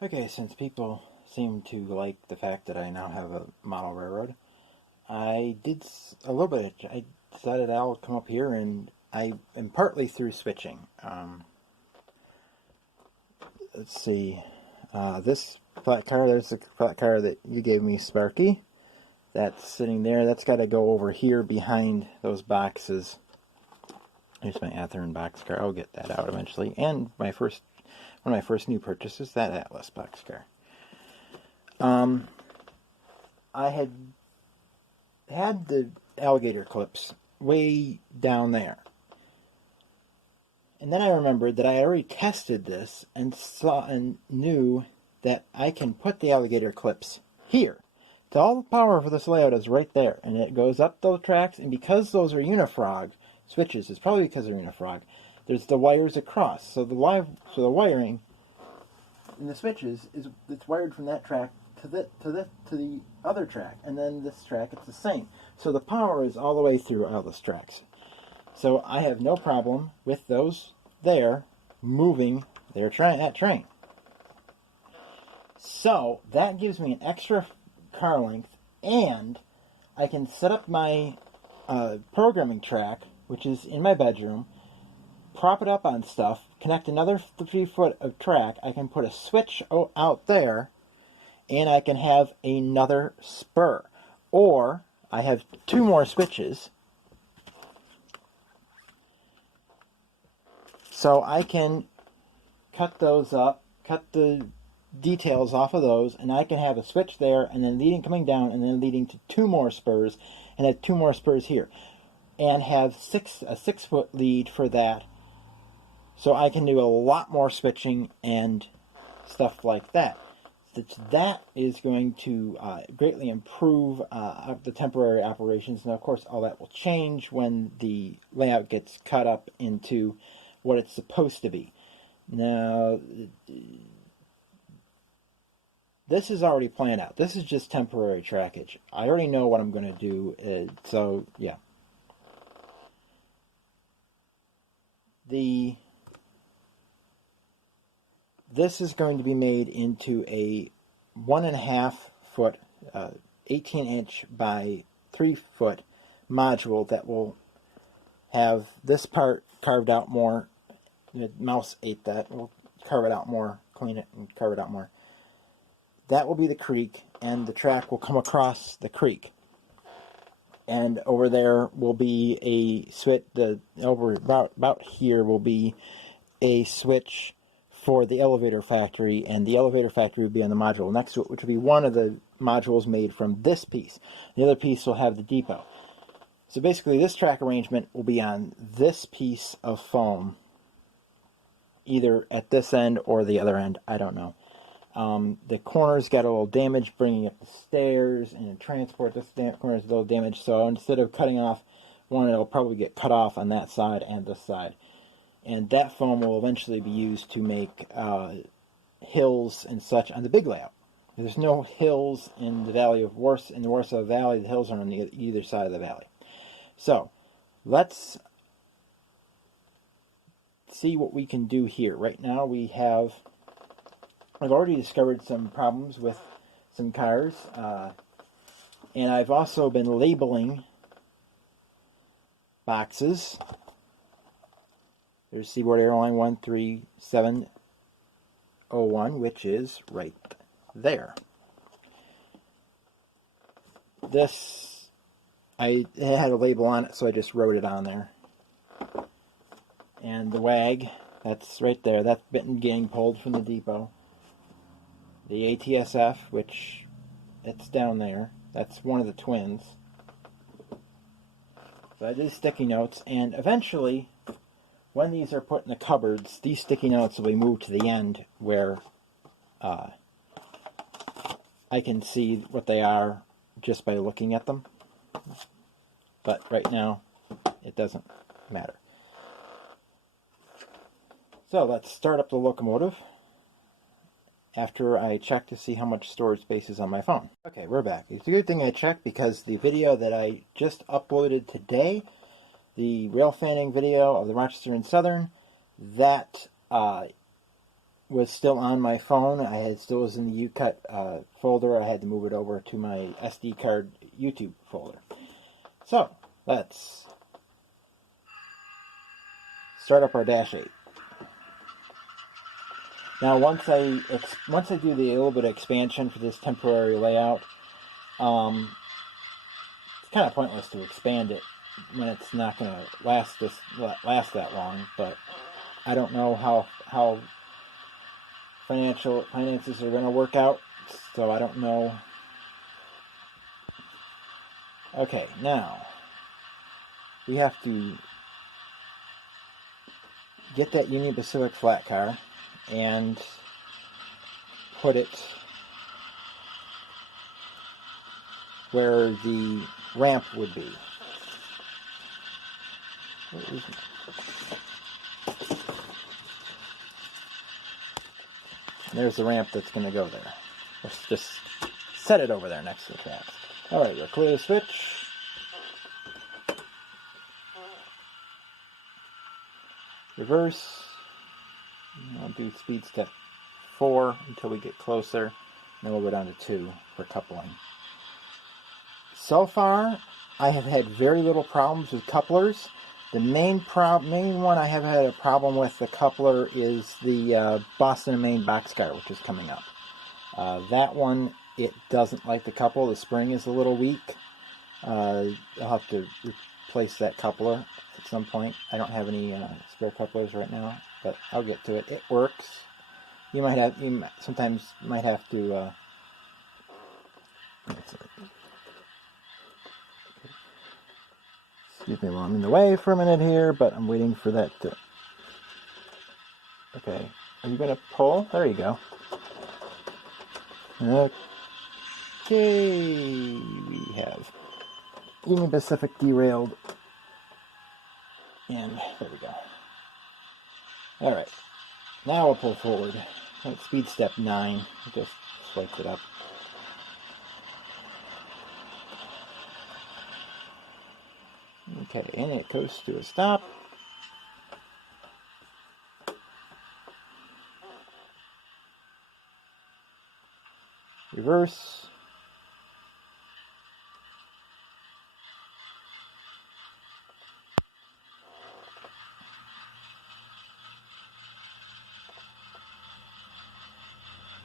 Okay, since people seem to like the fact that I now have a model railroad, I did a little bit. I decided I'll come up here, and I am partly through switching. Let's see. This flat car, there's the flat car that you gave me, Sparky. That's sitting there. That's got to go over here behind those boxes. Here's my Athearn boxcar. I'll get that out eventually. And one of my first new purchases, that Atlas boxcar. I had the alligator clips way down there. And then I remembered that I already tested this and saw and knew that I can put the alligator clips here. So all the power for this layout is right there, and it goes up the tracks, and because those are unifrog switches, it's probably because they're unifrog, there's the wires across. So the wiring in the switches it's wired from that track to the other track, and then this track it's the same. So the power is all the way through all those tracks. So I have no problem with those there moving that train. So that gives me an extra car length, and I can set up my programming track, which is in my bedroom, prop it up on stuff, connect another 3 foot of track. I can put a switch out there, and I can have another spur. Or I have 2 more switches, so I can cut those up, cut the details off of those, and I can have a switch there, and then coming down, and then leading to 2 more spurs, and have 2 more spurs here, and have a 6 foot lead for that. So I can do a lot more switching and stuff like that. That is going to greatly improve the temporary operations. And of course, all that will change when the layout gets cut up into what it's supposed to be. Now, this is already planned out. This is just temporary trackage. I already know what I'm going to do. So, yeah. This is going to be made into a 1.5 foot, 18-inch by 3 foot module that will have this part carved out more. The mouse ate that. We'll carve it out more, clean it, and carve it out more. That will be the creek, and the track will come across the creek. And over there will be a switch. Over about here will be a switch for the elevator factory, and the elevator factory will be on the module next to it, which will be one of the modules made from this piece. The other piece will have the depot. So basically, this track arrangement will be on this piece of foam, either at this end or the other end. I don't know. The corners got a little damage bringing up the stairs, and transport, this corner is a little damaged, so instead of cutting off one, it'll probably get cut off on that side and this side. And that foam will eventually be used to make hills and such on the big layout. There's no hills in the valley of in the Warsaw Valley. The hills are on either side of the valley. So let's see what we can do here. Right now I've already discovered some problems with some cars, and I've also been labeling boxes. There's Seaboard Airline 13701, which is right there. This, it had a label on it, so I just wrote it on there. And the WAG, that's right there. That's been getting pulled from the depot. The ATSF, which it's down there. That's one of the twins. So I did sticky notes, and eventually, when these are put in the cupboards, these sticky notes will be moved to the end where I can see what they are just by looking at them. But right now, it doesn't matter. So let's start up the locomotive after I check to see how much storage space is on my phone. Okay, we're back. It's a good thing I checked, because the video that I just uploaded today, the rail fanning video of the Rochester and Southern, that was still on my phone. I had still was in the UCut folder. I had to move it over to my SD card YouTube folder. So let's start up our Dash 8. Now, once I do the little bit of expansion for this temporary layout, it's kind of pointless to expand it when it's not going to last that long. But I don't know how finances are going to work out, so I don't know. Okay, now we have to get that Union Pacific flat car and put it where the ramp would be. There's the ramp that's going to go there. Let's just set it over there next to the tracks. Alright, we'll clear the switch. Reverse. I'll do speed step 4 until we get closer. Then we'll go down to 2 for coupling. So far, I have had very little problems with couplers. The main one I have had a problem with the coupler is the Boston and Maine boxcar, which is coming up. That one, it doesn't like the couple. The spring is a little weak. I'll have to replace that coupler at some point. I don't have any spare couplers right now, but I'll get to it. It works. You sometimes might have to. Excuse me while I'm in the way for a minute here, but I'm waiting for that to. Okay, are you going to pull? There you go. Okay, we have Union Pacific derailed. And there we go. Alright, now we'll pull forward. At speed step 9, just swiped it up. Okay, and it goes to a stop. Reverse.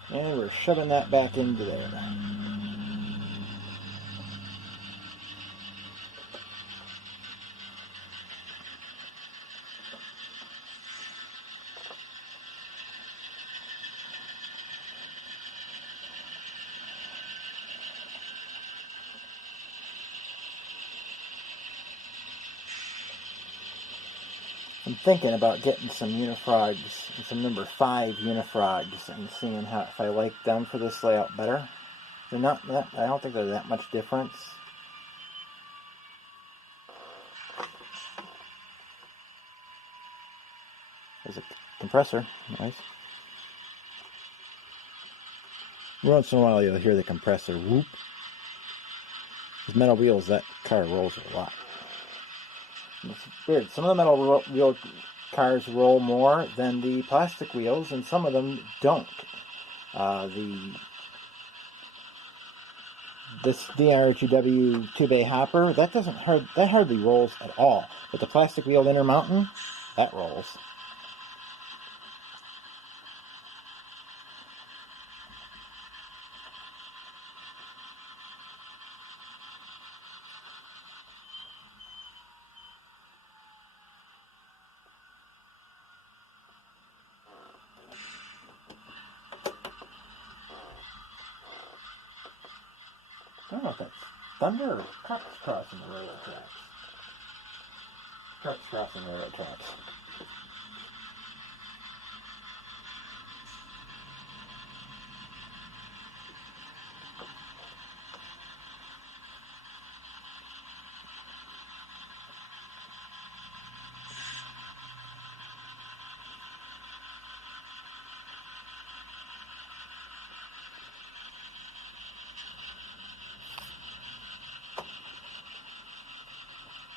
And we're shoving that back into there. I'm thinking about getting some unifrogs, some number 5 unifrogs, and seeing if I like them for this layout better. They're not that, I don't think they're that much difference. There's a compressor, nice. Once in a while you'll hear the compressor whoop. With metal wheels, that car rolls a lot. It's weird. Some of the metal wheel cars roll more than the plastic wheels, and some of them don't. This DRGW 2-bay hopper, that hardly rolls at all. But the plastic wheeled Intermountain, that rolls. I don't know if that's thunder or trucks crossing the railroad tracks. Trucks crossing the railroad tracks.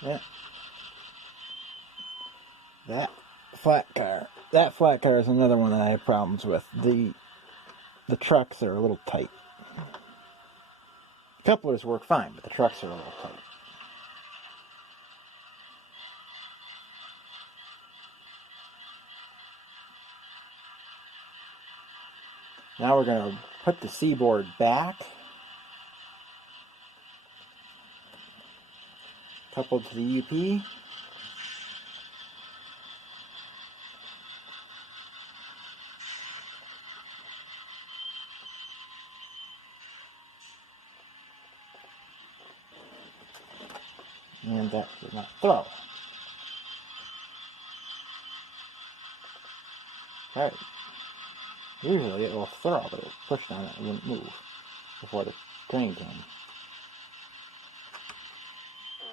Yeah. That flat car that flat car is another one that I have problems with. The trucks are a little tight. Couplers work fine, but the trucks are a little tight. Now we're going to put the C-board back, coupled to the UP. And that did not throw. Alright. Usually it will throw, but it was pushed on it and wouldn't move before the train came.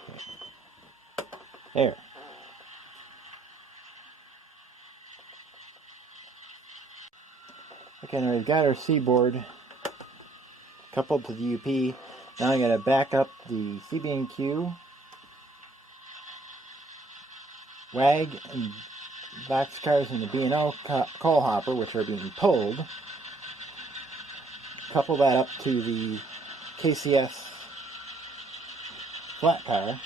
Okay. There. Okay, now we've got our C-board coupled to the UP. Now I'm going to back up the CB&Q, WAG, and boxcars in the B&O coal hopper, which are being pulled. Couple that up to the KCS flat car.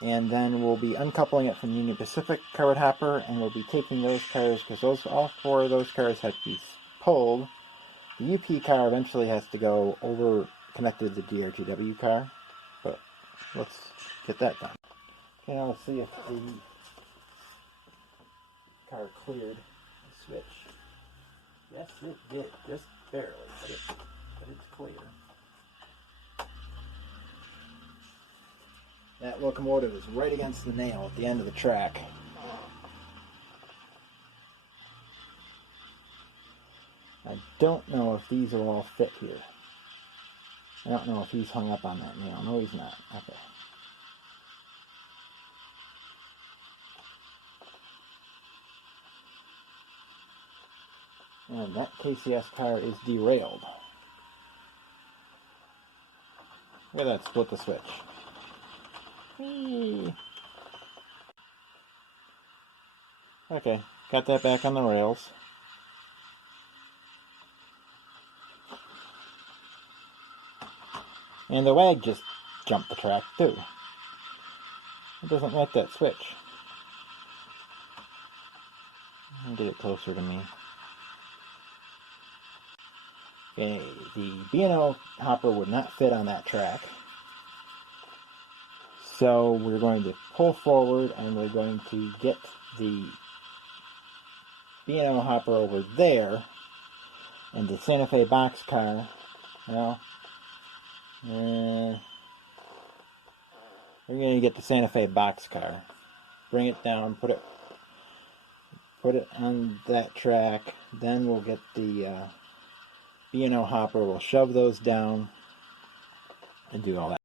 And then we'll be uncoupling it from the Union Pacific covered hopper, and we'll be taking those cars, because all four of those cars have to be pulled. The UP car eventually has to go over, connected to the DRTW car, but let's get that done. Okay, now let's see if the car cleared the switch. Yes, it did, just barely, but it's clear. That locomotive is right against the nail at the end of the track. I don't know if these will all fit here. I don't know if he's hung up on that nail. No, he's not. Okay. And that KCS car is derailed. Look at that, split the switch. Whee! Okay, got that back on the rails. And the WAG just jumped the track too. It doesn't like that switch. I'll get it closer to me. Okay, the B&O hopper would not fit on that track. So we're going to pull forward and we're going to get the B&O hopper over there, and the Santa Fe boxcar, well, we're going to get the Santa Fe boxcar, bring it down, put it on that track, then we'll get the B&O hopper, we'll shove those down and do all that.